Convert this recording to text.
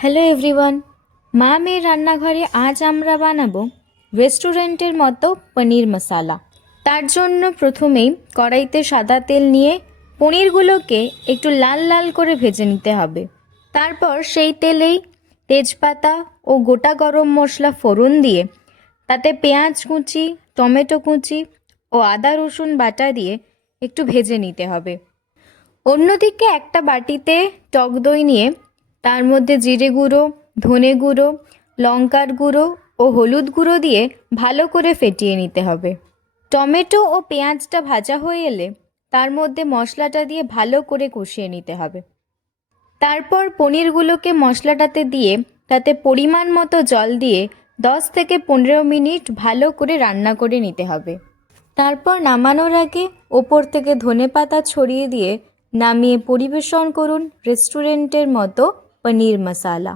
Hello everyone, মা মেয়ের রান্নাঘরে আজ আমরা বানাবো রেস্টুরেন্টের মতো পনির মশালা। তার জন্য প্রথমেই কড়াইতে সাদা তেল নিয়ে পনিরগুলোকে একটু লাল লাল করে ভেজে নিতে হবে। তারপর সেই তেলেই তেজপাতা ও গোটা গরম মশলা ফোড়ন দিয়ে তাতে পেঁয়াজ কুচি, টমেটো কুচি ও আদা রসুন বাটা দিয়ে একটু ভেজে নিতে হবে। অন্যদিকে একটা বাটিতে টক দই নিয়ে তার মধ্যে জিরে গুঁড়ো, ধনে গুঁড়ো, লঙ্কার গুঁড়ো ও হলুদ গুঁড়ো দিয়ে ভালো করে ফেটিয়ে নিতে হবে। টমেটো ও পেঁয়াজটা ভাজা হয়ে এলে তার মধ্যে মশলাটা দিয়ে ভালো করে কষিয়ে নিতে হবে। তারপর পনিরগুলোকে মশলাটাতে দিয়ে তাতে পরিমাণ মতো জল দিয়ে 10 থেকে 15 মিনিট ভালো করে রান্না করে নিতে হবে। তারপর নামানোর আগে ওপর থেকে ধনেপাতা ছড়িয়ে দিয়ে নামিয়ে পরিবেশন করুন রেস্টুরেন্টের মতো পনির মশালা।